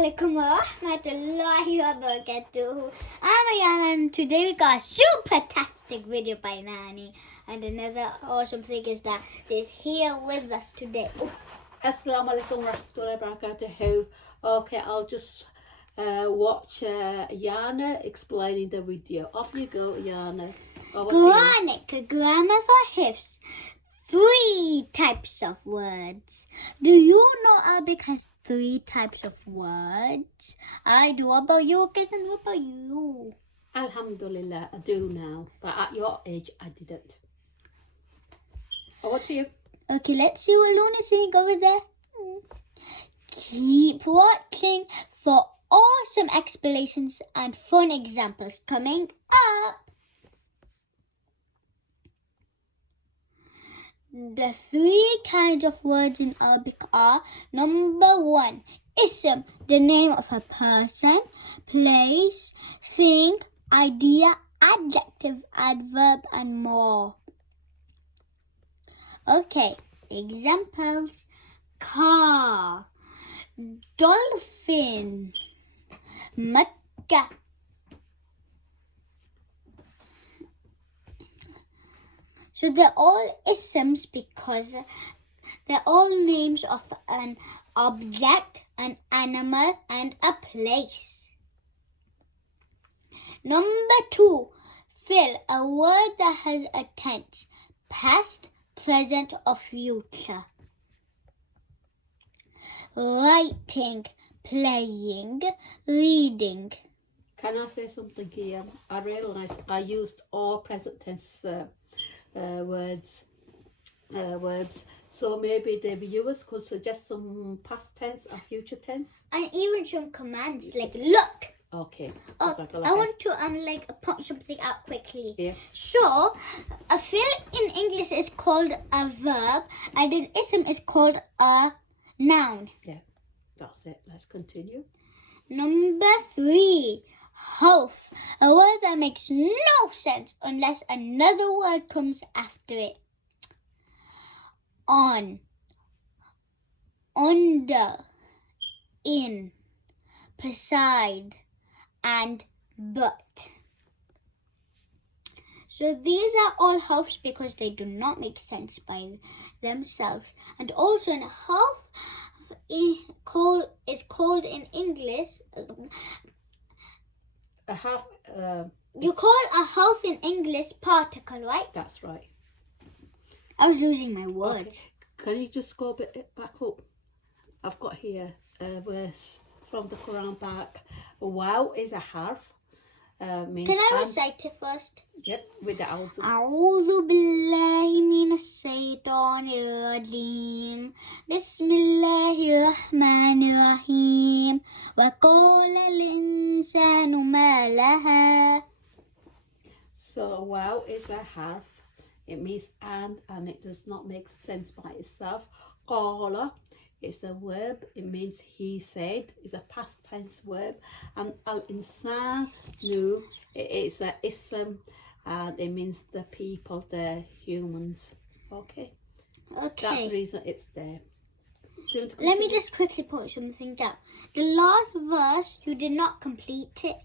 Assalamualaikum warahmatullahi wabarakatuh. I'm Bayyinah and today we got a super-tastic video by Nani. And another awesome thing is that she's here with us today. Assalamualaikum warahmatullahi wabarakatuh. Okay, I'll just watch Yana explaining the video. Off you go, Yana. Quranic grammar for Hifz. 3 types of words. Do you know Arabic has 3 types of words? I do. What about you, kids? And what about you? Alhamdulillah, I do now. But at your age, I didn't. Over to you. Okay, let's see what Luna's saying over there. Keep watching for awesome explanations and fun examples coming up. The 3 kinds of words in Arabic are: number 1, ism, the name of a person, place, thing, idea, adjective, adverb, and more. Okay, examples: car, dolphin, Mecca. So they're all isms because they're all names of an object, an animal, and a place. Number 2, fill, a word that has a tense, past, present, or future. Writing, playing, reading. Can I say something here? I realised I used all present tense verbs. So maybe the viewers could suggest some past tense or future tense. And even some commands like look. Okay. Oh, I want to put something out quickly. Yeah. So, a fill in English is called a verb, and an ism is called a noun. Yeah, that's it. Let's continue. Number 3, Harf, a word that makes no sense unless another word comes after it. On, under, in, beside, and but. So these are all harfs because they do not make sense by themselves. And also a harf is called in English. A half. You call a harf in English particle, right? That's right. I was losing my words. Okay. Can you just go a bit back up? I've got here a verse from the Quran back. Wow is a harf. Means Can I recite it first? Yep, with the audu. أعوذ بالله من الشيطان الرجيم بسم الله الرحمن الرحيم وقال الإنسان ما لها. So wow is a harf. It means and it does not make sense by itself. Qala is a verb. It means he said. It's a past tense verb. And al-insan nu, it's a ism, and it means the people, the humans. Okay. That's the reason it's there. Let me just quickly put something down. The last verse, you did not complete it.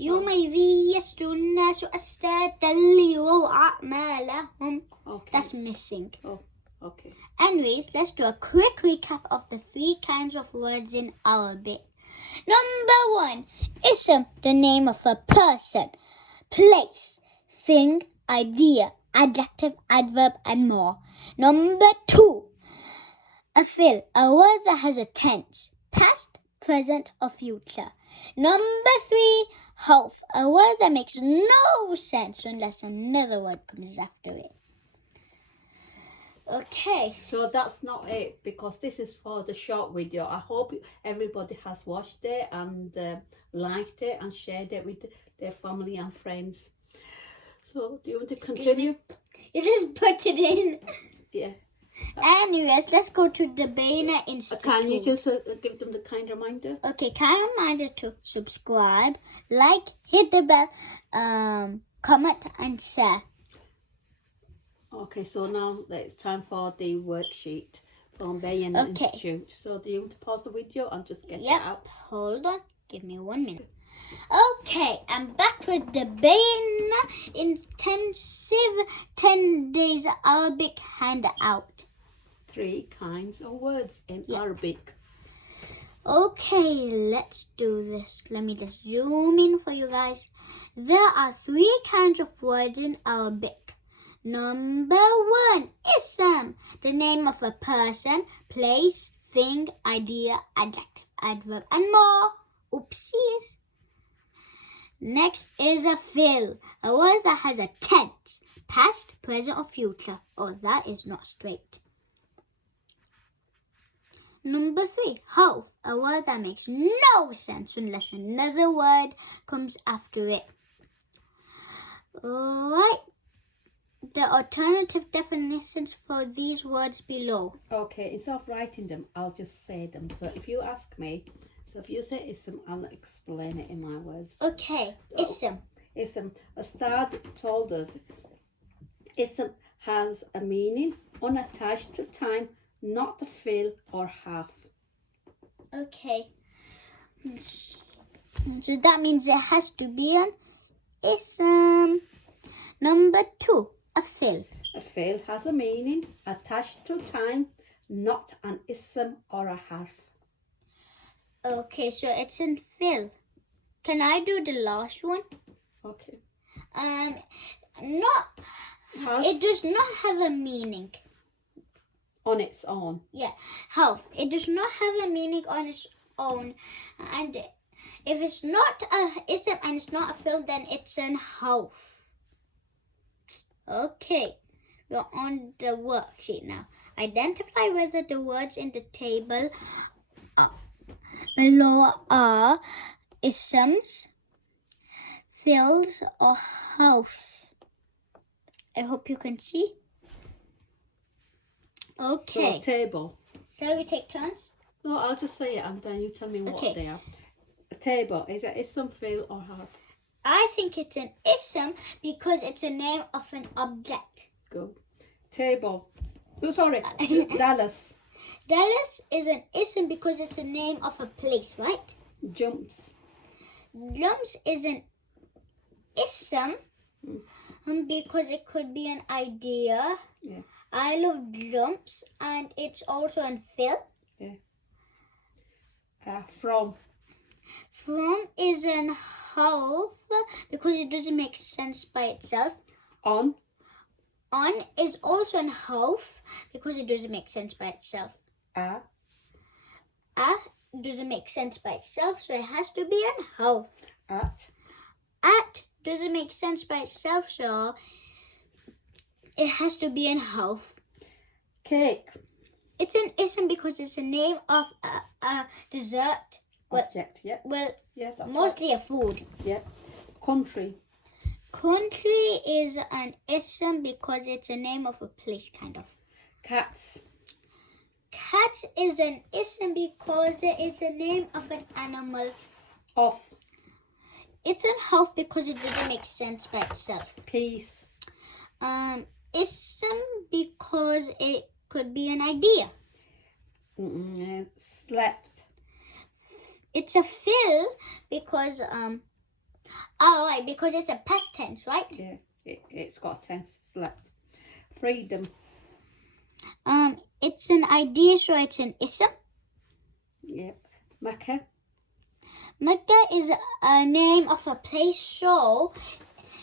يومئذ يصدر الناس أشتاتا ليروا أعمالهم. Okay. That's missing. Oh, okay. Anyways, let's do a quick recap of the 3 kinds of words in Arabic. Number 1, ism, the name of a person, place, thing, idea, adjective, adverb, and more. Number 2, a fill, a word that has a tense, past, present, or future. Number 3, harf, a word that makes no sense unless another word comes after it. Okay. So that's not it, because this is for the short video. I hope everybody has watched it and liked it and shared it with their family and friends. So do you want to continue? You just put it in. Yeah. Anyways, let's go to the Bayyinah Institute. Can you just give them the kind reminder? Okay, kind reminder to subscribe, like, hit the bell, comment, and share. Okay, so now it's time for the worksheet from Bayyinah Okay. Institute. So do you want to pause the video and just get it Yep. out? Hold on. Give me 1 minute. Okay, I'm back with the Bayyinah Intensive 10 Days Arabic Handout. 3 kinds of words in Yeah. Arabic. Okay, let's do this. Let me just zoom in for you guys. There are 3 kinds of words in Arabic. Number 1, ism, the name of a person, place, thing, idea, adjective, adverb, and more. Oopsies. Next is a fi'l, a word that has a tense, past, present, or future. Oh, that is not straight. Number 3, harf, a word that makes no sense unless another word comes after it. Write the alternative definitions for these words below. Okay, instead of writing them, I'll just say them. So if you ask me, so if you say ism, I'll explain it in my words. Okay, ism. Ism, Ustad told us, ism has a meaning unattached to time, not the fi'l or harf. Okay. So that means it has to be an ism. Number 2, a fi'l. A fi'l has a meaning attached to time, not an ism or a harf. Okay, so it's a fi'l. Can I do the last one? Okay. Not. Harf It does not have a meaning. on its own. Yeah, harf. It does not have a meaning on its own, and if it's not a ism and it's not a fi'l, then it's an harf. Okay, we're on the worksheet now. Identify whether the words in the table below are isms, fi'ls, or harfs. I hope you can see. Okay. So table. So we take turns? No, I'll just say it and then you tell me what Okay. they are. A table, is it ism, fi'l or harf? I think it's an ism because it's a name of an object. Go. Table. Oh, sorry. Dallas. Dallas is an ism because it's a name of a place, right? Jumps. Jumps is an ism because it could be an idea. Yeah. I love jumps, and it's also an fi'l. Yeah. From. From is an harf because it doesn't make sense by itself. On. On is also an harf because it doesn't make sense by itself. A. Doesn't make sense by itself, so it has to be an harf. At doesn't make sense by itself, so it has to be an harf. Cake. It's an ism because it's a name of a dessert. Object. Yeah. Well, Yeah, that's mostly a food. right. Yeah. Country. Country is an ism because it's a name of a place, kind of. Cats. Cat is an ism because it's a name of an animal. Off. It's an harf because it doesn't make sense by itself. Peace. Ism because it could be an idea. Slept. It's a fi'l because because it's a past tense, right? Yeah. It's got tense. Slept. Freedom. It's an idea, so it's an ism. Yep. Mecca. Mecca is a name of a place, so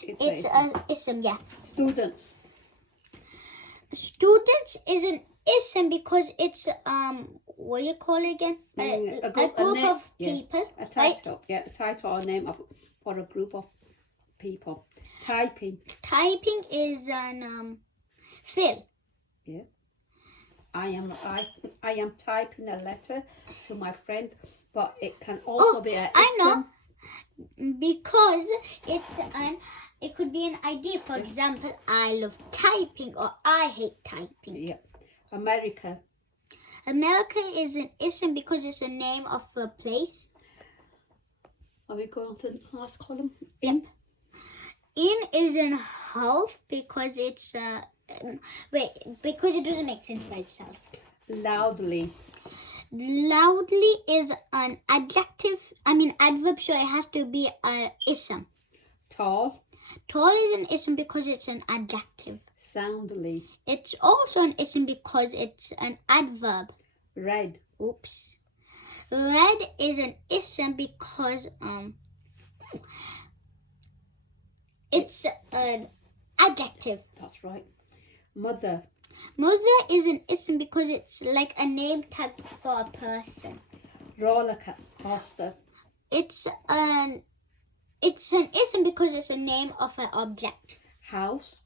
It's it's an ism, yeah. Students. Students is an ism because it's what do you call it again? A group name, of yeah. people, A right? title. Yeah. A title or name for a group of people. Typing. Typing is an fi'l. Yeah. I am typing a letter to my friend, but it can also be an ism. I know. Because it could be an idea. For example, I love typing or I hate typing. Yeah. America. America is an ism because it's a name of a place. Are we going to the last column? Yep. In is an harf because it's because it doesn't make sense by itself. Loudly. Loudly is an adverb, so it has to be an ism. Tall. Tall is an ism because it's an adjective. Soundly. It's also an ism because it's an adverb. Red. Oops. Red is an ism because it's an adjective. That's right. Mother. Mother is an ism because it's like a name tag for a person. Roller coaster. It's an ism because it's a name of an object. House.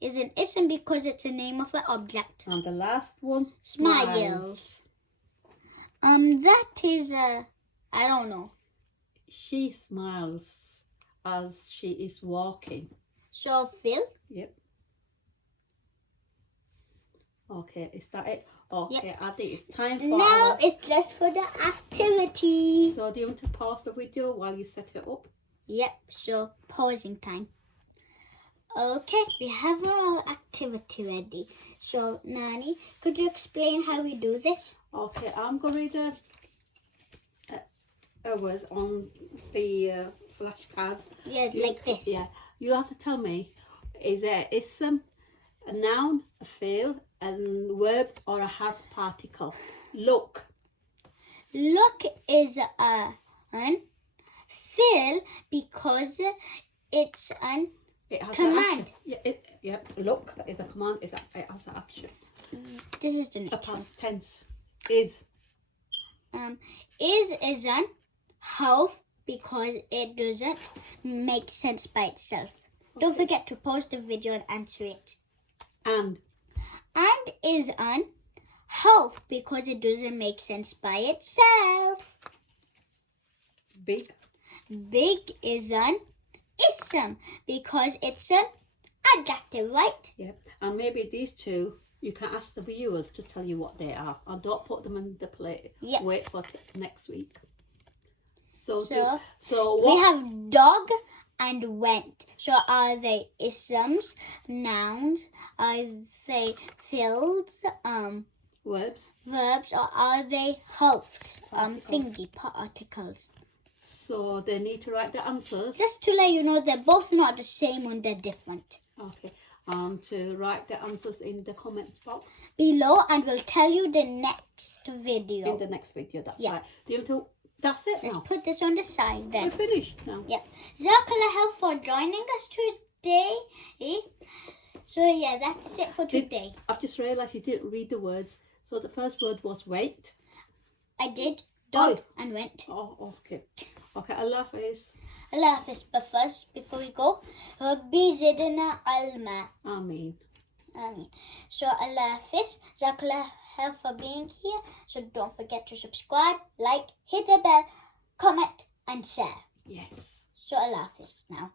Is an ism because it's a name of an object. And the last one. Smiles. That is I don't know. She smiles as she is walking. So Phil. Yep. Okay, is that it? Okay, Yep. I think it's time for Now it's just for the activity. So do you want to pause the video while you set it up? Yep, so pausing time. Okay, we have our activity ready. So Nani, could you explain how we do this? Okay, I'm going to read a word on the flashcards. Yeah, like this. Yeah, you have to tell me, is it ism, a noun, a fi'l, a verb, or a harf particle? Look. Look is an fill because it's an It has command. Yeah, look is a command. It has an action. This is the A next one. past tense. Is. Is an half because it doesn't make sense by itself. Don't forget to pause the video and answer it. And Is an half because it doesn't make sense by itself. big. Big is an ism because it's an adjective, right? Yeah, and maybe these two, you can ask the viewers to tell you what they are, and don't put them in the plate. Yep. Wait for next week. So We what? have dog and went. So are they isms, nouns? Are they fields, Verbs. verbs, or are they halves, Particles. particles? So they need to write the answers. Just to let you know, they're both not the same when they're different. Okay. To write the answers in the comment box Below, and we'll tell you the next video. in the next video. That's Yeah. right. Do you want to? That's it Let's now. put this on the side then. We're finished now. Yep. Jazakallah for joining us today. So yeah, that's it for today. I've just realised you didn't read the words. So the first word was wait. I did dog and went. Oh, okay. Okay, Allah Hafiz. Allah Hafiz. But first, before we go, Rabbi Zidna Alma. Ameen. Ameen. So Allah Hafiz. Jazakallah for being here. So don't forget to subscribe, like, hit the bell, comment, and share. Yes. So Allah Hafiz now.